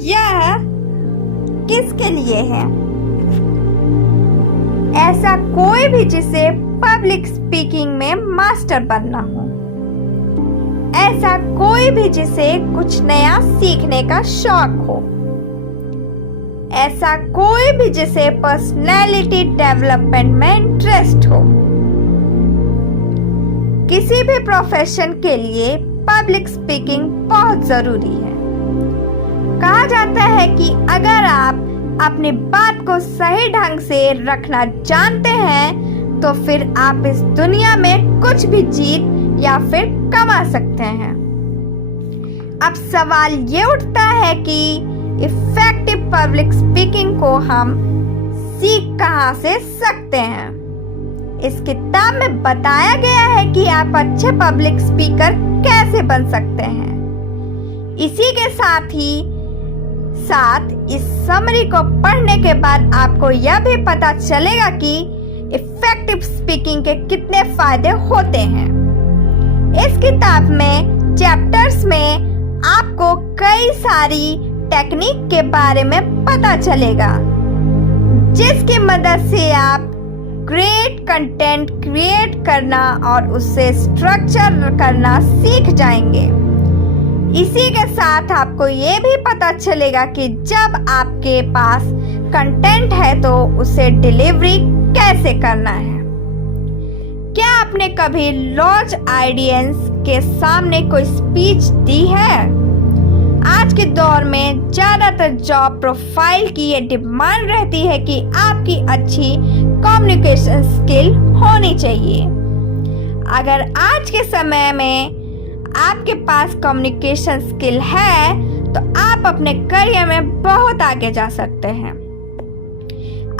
यह किसके लिए है? ऐसा कोई भी जिसे पब्लिक स्पीकिंग में मास्टर बनना हो, ऐसा कोई भी जिसे कुछ नया सीखने का शौक हो, ऐसा कोई भी जिसे पर्सनैलिटी डेवलपमेंट में इंटरेस्ट हो। किसी भी प्रोफेशन के लिए पब्लिक स्पीकिंग बहुत जरूरी है। कहा जाता है कि अगर आप अपनी बात को सही ढंग से रखना जानते हैं तो फिर आप इस दुनिया में कुछ भी जीत या फिर कमा सकते हैं। अब सवाल ये उठता है कि इफेक्टिव पब्लिक स्पीकिंग को हम सीख कहां से सकते हैं। इस किताब में बताया गया है कि आप अच्छे पब्लिक स्पीकर कैसे बन सकते हैं। इसी के साथ इस समरी को पढ़ने के बाद आपको यह भी पता चलेगा कि इफेक्टिव स्पीकिंग के कितने फायदे होते हैं। इस किताब में चैप्टर्स में आपको कई सारी टेक्निक के बारे में पता चलेगा जिसकी मदद से आप ग्रेट कंटेंट क्रिएट करना और उसे स्ट्रक्चर करना सीख जाएंगे। इसी के साथ आपको ये भी पता चलेगा कि जब आपके पास कंटेंट है तो उसे डिलीवरी कैसे करना है। क्या आपने कभी लार्ज ऑडियंस के सामने कोई स्पीच दी है? आज के दौर में ज्यादातर जॉब प्रोफाइल की ये डिमांड रहती है कि आपकी अच्छी कम्युनिकेशन स्किल होनी चाहिए। अगर आज के समय में आपके पास कम्युनिकेशन स्किल है तो आप अपने करियर में बहुत आगे जा सकते हैं।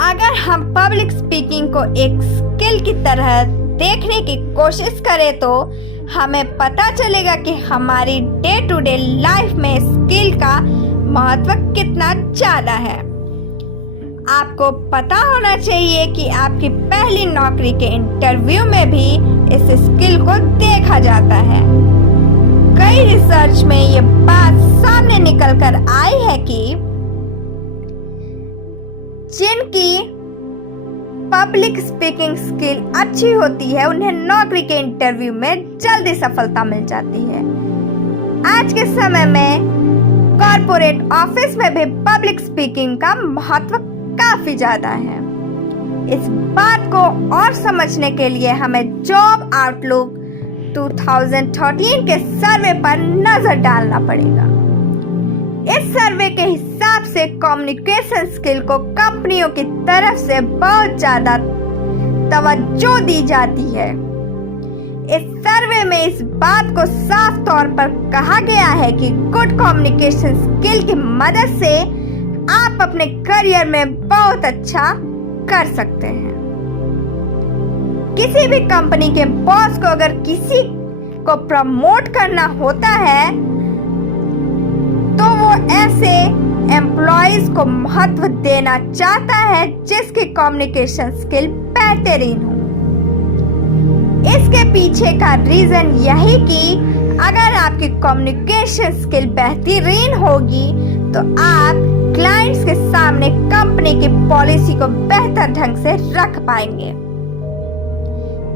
अगर हम पब्लिक स्पीकिंग को एक स्किल की तरह देखने की कोशिश करें तो हमें पता चलेगा कि हमारी डे टू डे लाइफ में स्किल का महत्व कितना ज्यादा है। आपको पता होना चाहिए कि आपकी पहली नौकरी के इंटरव्यू में भी इस स्किल को देखा जाता है। कई रिसर्च में ये बात सामने निकल कर आई है कि जिनकी पब्लिक स्पीकिंग स्किल अच्छी होती है उन्हें नौकरी के इंटरव्यू में जल्दी सफलता मिल जाती है। आज के समय में कॉर्पोरेट ऑफिस में भी पब्लिक स्पीकिंग का महत्व काफी ज्यादा है। इस बात को और समझने के लिए हमें जॉब आउटलुक 2013 के सर्वे पर नजर डालना पड़ेगा। इस सर्वे के हिसाब से कम्युनिकेशन स्किल को कंपनियों की तरफ से बहुत ज्यादा तवज्जो दी जाती है। इस सर्वे में इस बात को साफ तौर पर कहा गया है कि गुड कम्युनिकेशन स्किल की मदद से आप अपने करियर में बहुत अच्छा कर सकते हैं। किसी भी कंपनी के बॉस को अगर किसी को प्रमोट करना होता है तो वो ऐसे एम्प्लॉइज को महत्व देना चाहता है जिसकी कम्युनिकेशन स्किल बेहतरीन हो। इसके पीछे का रीजन यही कि अगर आपकी कम्युनिकेशन स्किल बेहतरीन होगी तो आप क्लाइंट्स के सामने कंपनी की पॉलिसी को बेहतर ढंग से रख पाएंगे।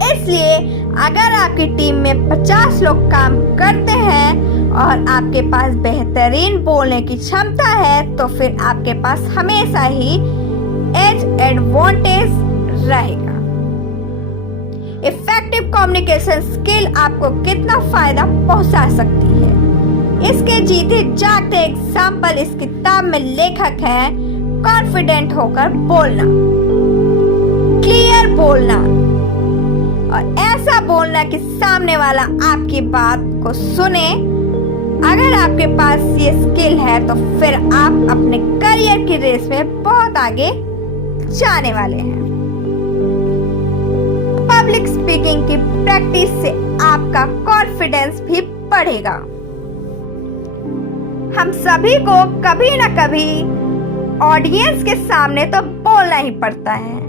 इसलिए अगर आपकी टीम में 50 लोग काम करते हैं और आपके पास बेहतरीन बोलने की क्षमता है तो फिर आपके पास हमेशा ही एज एडवांटेज रहेगा। इफेक्टिव कम्युनिकेशन स्किल आपको कितना फायदा पहुंचा सकती है, इसके जीते जागते एग्जाम्पल इस किताब में लेखक हैं कॉन्फिडेंट होकर बोलना, क्लियर बोलना और ऐसा बोलना कि सामने वाला आपकी बात को सुने। अगर आपके पास ये स्किल है तो फिर आप अपने करियर की रेस में बहुत आगे जाने वाले हैं। पब्लिक स्पीकिंग की प्रैक्टिस से आपका कॉन्फिडेंस भी बढ़ेगा। हम सभी को कभी न कभी ऑडियंस के सामने तो बोलना ही पड़ता है,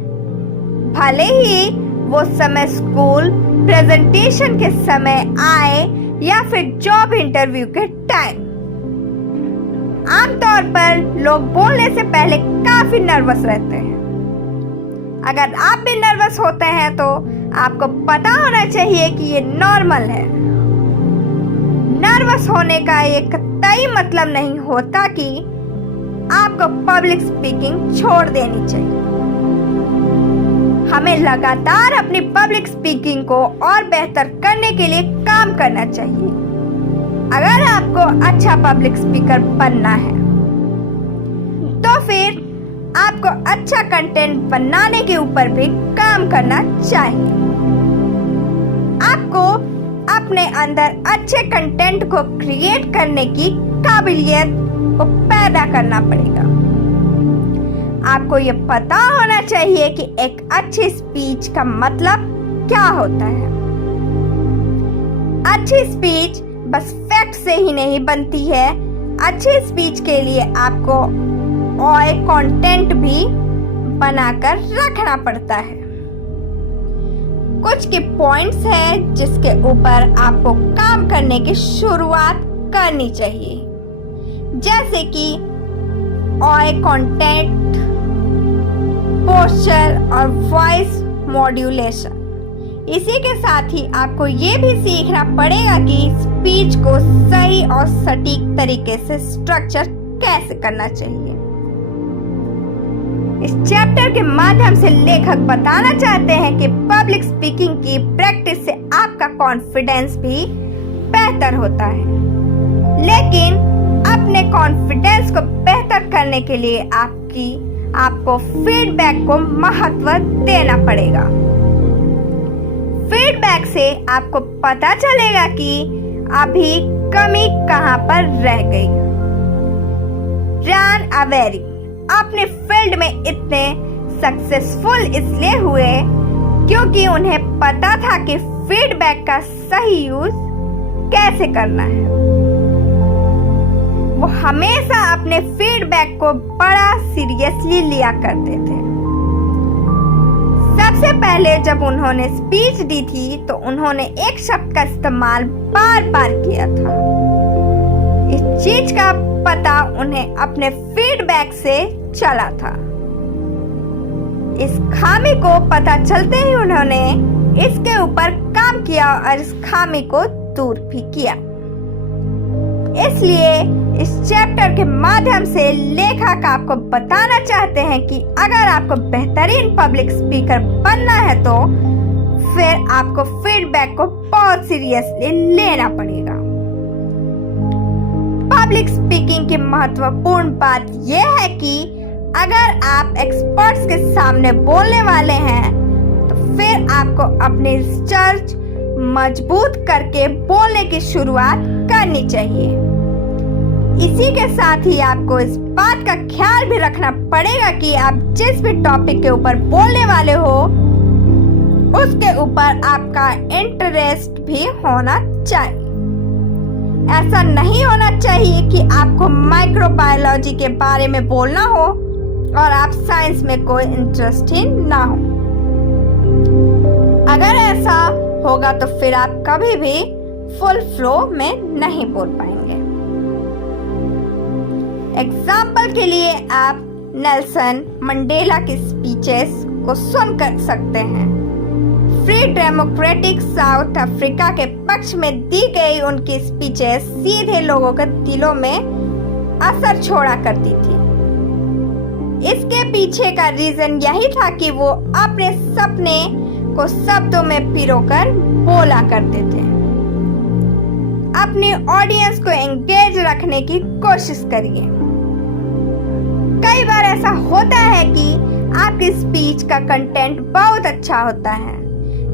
भले ही वो समय स्कूल प्रेजेंटेशन के समय आए या फिर जॉब इंटरव्यू के टाइम। आमतौर पर लोग बोलने से पहले काफी नर्वस रहते हैं। अगर आप भी नर्वस होते हैं तो आपको पता होना चाहिए कि ये नॉर्मल है। नर्वस होने का ये कतई मतलब नहीं होता कि आपको पब्लिक स्पीकिंग छोड़ देनी चाहिए। हमें लगातार अपनी पब्लिक स्पीकिंग को और बेहतर करने के लिए काम करना चाहिए। अगर आपको अच्छा पब्लिक स्पीकर बनना है तो फिर आपको अच्छा कंटेंट बनाने के ऊपर भी काम करना चाहिए। आपको अपने अंदर अच्छे कंटेंट को क्रिएट करने की काबिलियत को पैदा करना पड़ेगा। आपको ये पता होना चाहिए कि एक अच्छी स्पीच का मतलब क्या होता है। अच्छी स्पीच बस फैक्ट से ही नहीं बनती है। अच्छी स्पीच के लिए आपको और कंटेंट भी बनाकर रखना पड़ता है। कुछ के पॉइंट्स हैं जिसके ऊपर आपको काम करने की शुरुआत करनी चाहिए, जैसे कि कंटेंट, पोस्चर और वॉइस मॉड्यूलेशन। इसी के साथ ही आपको ये भी सीखना पड़ेगा कि स्पीच को सही और सटीक तरीके से स्ट्रक्चर कैसे करना चाहिए। इस चैप्टर के माध्यम से लेखक बताना चाहते हैं कि पब्लिक स्पीकिंग की प्रैक्टिस से आपका कॉन्फिडेंस भी बेहतर होता है, लेकिन अपने कॉन्फिडेंस को बेहतर करने के लिए आपको फीडबैक को महत्व देना पड़ेगा। फीडबैक से आपको पता चलेगा कि अभी कमी कहां पर रह गई। रैन अवेरी अपने फील्ड में इतने सक्सेसफुल इसलिए हुए क्योंकि उन्हें पता था कि फीडबैक का सही यूज कैसे करना है। वो हमेशा अपने फीडबैक को बड़ा सीरियसली लिया करते थे। सबसे पहले जब उन्होंने स्पीच दी थी तो उन्होंने एक शब्द का इस्तेमाल बार बार किया था। इस चीज का पता उन्हें अपने फीडबैक से चला था। इस खामी को पता चलते ही उन्होंने इसके ऊपर काम किया और इस खामी को दूर भी किया। इसलिए इस चैप्टर के माध्यम से लेखक आपको बताना चाहते हैं कि अगर आपको बेहतरीन पब्लिक स्पीकर बनना है तो फिर आपको फीडबैक को बहुत सीरियसली लेना पड़ेगा। पब्लिक स्पीकिंग की महत्वपूर्ण बात यह है कि अगर आप एक्सपर्ट्स के सामने बोलने वाले हैं तो फिर आपको अपनी रिसर्च मजबूत करके बोलने की शुरुआत करनी चाहिए। इसी के साथ ही आपको इस बात का ख्याल भी रखना पड़ेगा कि आप जिस भी टॉपिक के ऊपर बोलने वाले हो उसके ऊपर आपका इंटरेस्ट भी होना चाहिए। ऐसा नहीं होना चाहिए कि आपको माइक्रोबायोलॉजी के बारे में बोलना हो और आप साइंस में कोई इंटरेस्ट ही ना हो। अगर ऐसा होगा तो फिर आप कभी भी फुल फ्लो में नहीं बोल पाएंगे। एग्जाम्पल के लिए आप नेल्सन मंडेला की स्पीचेस को सुन कर सकते हैं। फ्री डेमोक्रेटिक साउथ अफ्रीका के पक्ष में दी गई उनकी स्पीचेस सीधे लोगों के दिलों में असर छोड़ा करती थी। इसके पीछे का रीजन यही था कि वो अपने सपने को शब्दों में पिरोकर बोला करते थे। अपनी ऑडियंस को एंगेज रखने की कोशिश करिए। कई बार ऐसा होता है कि आपकी स्पीच का कंटेंट बहुत अच्छा होता है,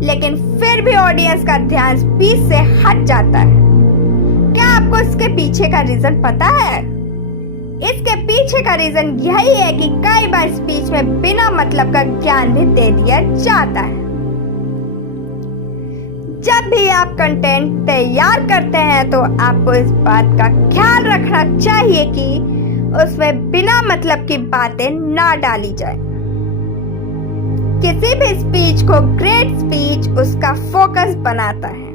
लेकिन फिर भी ऑडियंस का ध्यान स्पीच से हट जाता है। क्या आपको इसके पीछे का रीजन पता है? इसके पीछे का रीजन यही है कि कई बार स्पीच में बिना मतलब का ज्ञान भी दे दिया जाता है। जब भी आप कंटेंट तैयार करते हैं तो आपको इस बात का ख्याल रखना चाहिए कि उसमें बिना मतलब की बातें ना डाली जाए। किसी भी स्पीच को ग्रेट स्पीच उसका फोकस बनाता है।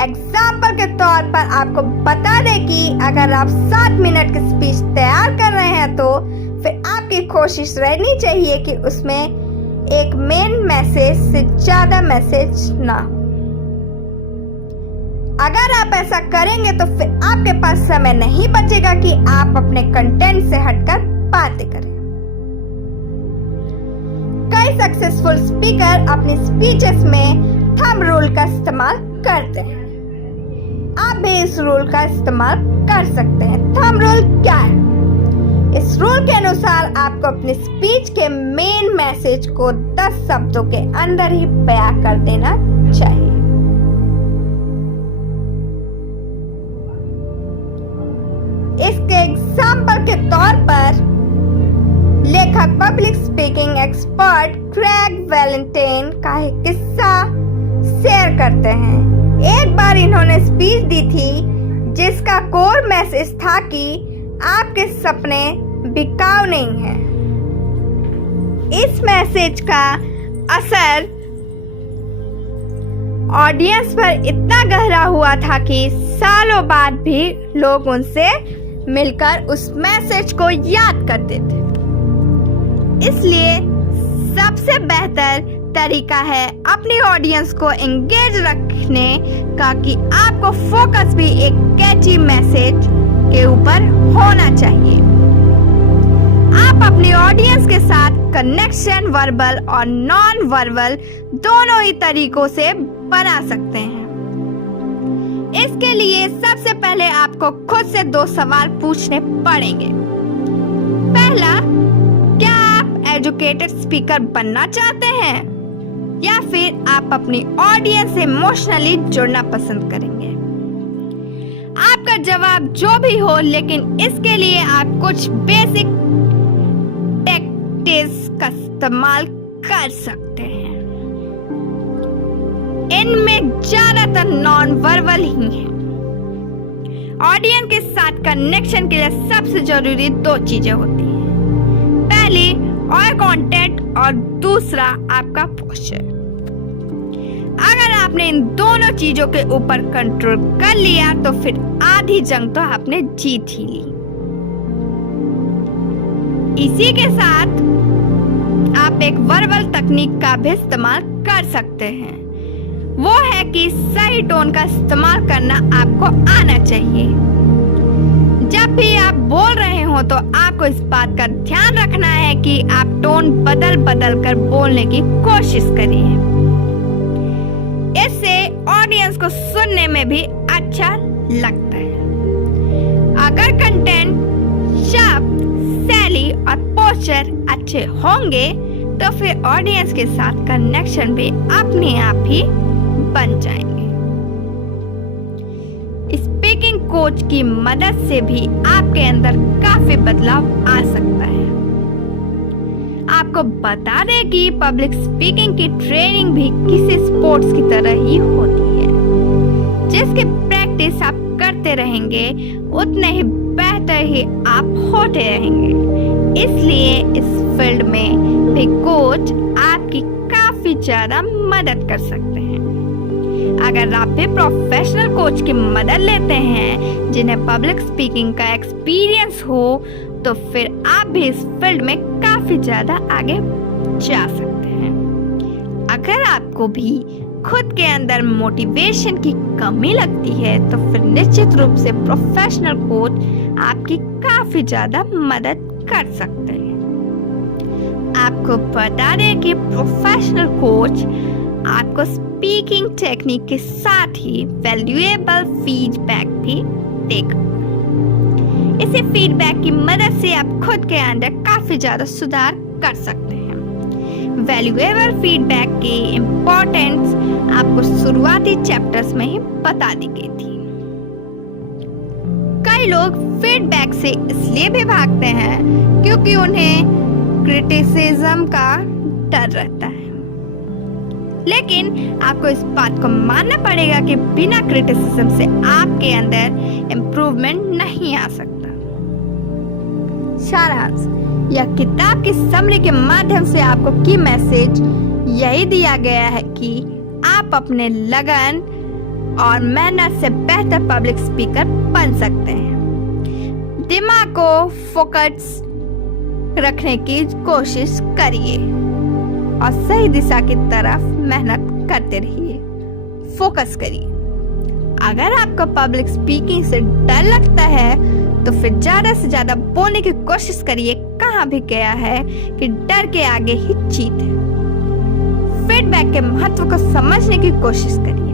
एग्जाम्पल के तौर पर आपको बता दें कि अगर आप 7 मिनट की स्पीच तैयार कर रहे हैं तो फिर आपकी कोशिश रहनी चाहिए कि उसमें एक मेन मैसेज से ज्यादा मैसेज ना हो। अगर आप ऐसा करेंगे तो फिर आपके पास समय नहीं बचेगा कि आप अपने कंटेंट से हटकर बातें करें। कई सक्सेसफुल स्पीकर अपनी स्पीचेस में थंब रूल का इस्तेमाल करते हैं। आप भी इस रूल का इस्तेमाल कर सकते हैं। थंब रूल क्या है? इस रूल के अनुसार आपको अपनी स्पीच के मेन मैसेज को 10 शब्दों के अंदर ही बयां कर देना चाहिए। इसके एग्जाम्पल के तौर पर लेखक public speaking expert Craig Valentine का एक किस्सा शेयर करते हैं। एक बार इन्होंने स्पीच दी थी जिसका कोर मैसेज था कि आपके सपने बिकाऊ नहीं हैं। इस मैसेज का असर ऑडियंस पर इतना गहरा हुआ था कि सालों बाद भी लोग उनसे मिलकर उस मैसेज को याद करते थे। इसलिए सबसे बेहतर तरीका है अपनी ऑडियंस को एंगेज रखने का कि आपको फोकस भी एक कैची मैसेज के ऊपर होना चाहिए। आप अपनी ऑडियंस के साथ कनेक्शन वर्बल और नॉन वर्बल दोनों ही तरीकों से बना सकते हैं। इसके लिए सबसे पहले आपको खुद से 2 सवाल पूछने पड़ेंगे। पहला, क्या आप एजुकेटेड स्पीकर बनना चाहते हैं या फिर आप अपनी ऑडियंस से इमोशनली जुड़ना पसंद करेंगे? आपका जवाब जो भी हो, लेकिन इसके लिए आप कुछ बेसिक टैक्टिक्स का इस्तेमाल कर सकते हैं। इनमें ज्यादातर नॉन वर्बल ही है। ऑडियंस के साथ कनेक्शन के लिए सबसे जरूरी 2 चीजें होती हैं। पहली और कंटेंट और दूसरा आपका पोस्चर। अगर आपने इन दोनों चीजों के ऊपर कंट्रोल कर लिया तो फिर आधी जंग तो आपने जीत ही ली। इसी के साथ आप एक वर्बल तकनीक का भी इस्तेमाल कर सकते हैं। वो है कि सही टोन का इस्तेमाल करना आपको आना चाहिए। जब भी आप बोल रहे हो तो आपको इस बात का ध्यान रखना है कि आप टोन बदल बदल कर बोलने की कोशिश करिए। इससे ऑडियंस को सुनने में भी अच्छा लगता है। अगर कंटेंट, शब्द, शैली और पोस्चर अच्छे होंगे तो फिर ऑडियंस के साथ कनेक्शन भी अपने आप ही बन जाएंगे। स्पीकिंग कोच की मदद से भी आपके अंदर काफी बदलाव आ सकता है। आपको बता दें कि पब्लिक स्पीकिंग की ट्रेनिंग भी किसी स्पोर्ट्स की तरह ही होती है। जिसकी प्रैक्टिस आप करते रहेंगे उतने ही बेहतर ही आप होते रहेंगे। इसलिए इस फील्ड में भी कोच आपकी काफी ज्यादा मदद कर सकते हैं। अगर आप भी प्रोफेशनल कोच की मदद लेते हैं जिन्हें पब्लिक स्पीकिंग का एक्सपीरियंस हो तो फिर आप भी इस फील्ड में काफी ज्यादा आगे जा सकते हैं। अगर आपको भी खुद के अंदर मोटिवेशन की कमी लगती है तो फिर निश्चित रूप से प्रोफेशनल कोच आपकी काफी ज्यादा मदद कर सकते हैं। आपको बता दें कि प्रोफेशनल कोच आपको स्पीकिंग टेक्निक के साथ ही वैल्यूएबल फीडबैक भी देगा। इसी फीडबैक की मदद से आप खुद के अंदर काफी ज्यादा सुधार कर सकते हैं। वैल्यूएबल फीडबैक की इम्पोर्टेंस आपको शुरुआती चैप्टर्स में ही बता दी गई थी। कई लोग फीडबैक से इसलिए भी भागते हैं क्योंकि उन्हें क्रिटिसिज्म का डर रहता है। लेकिन आपको इस बात को मानना पड़ेगा कि बिना क्रिटिसिज्म से आपके अंदर इम्प्रूवमेंट नहीं आ सकता। सारांश, यह किताब की समरी के माध्यम से आपको की मैसेज यही दिया गया है कि आप अपने लगन, और मेहनत से बेहतर पब्लिक स्पीकर बन सकते हैं। दिमाग को फोकस रखने की कोशिश करिए और सही दिशा की तरफ मेहनत करते रहिए। फोकस करिए। अगर आपको पब्लिक स्पीकिंग से डर लगता है तो फिर ज्यादा से ज्यादा बोलने की कोशिश करिए। कहाँ भी गया है कि डर के आगे ही जीत है। फीडबैक के महत्व को समझने की कोशिश करिए।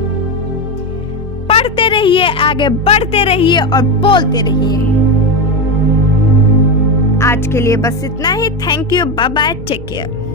पढ़ते रहिए, आगे बढ़ते रहिए और बोलते रहिए। आज के लिए बस इतना ही। Thank you, bye bye, take care.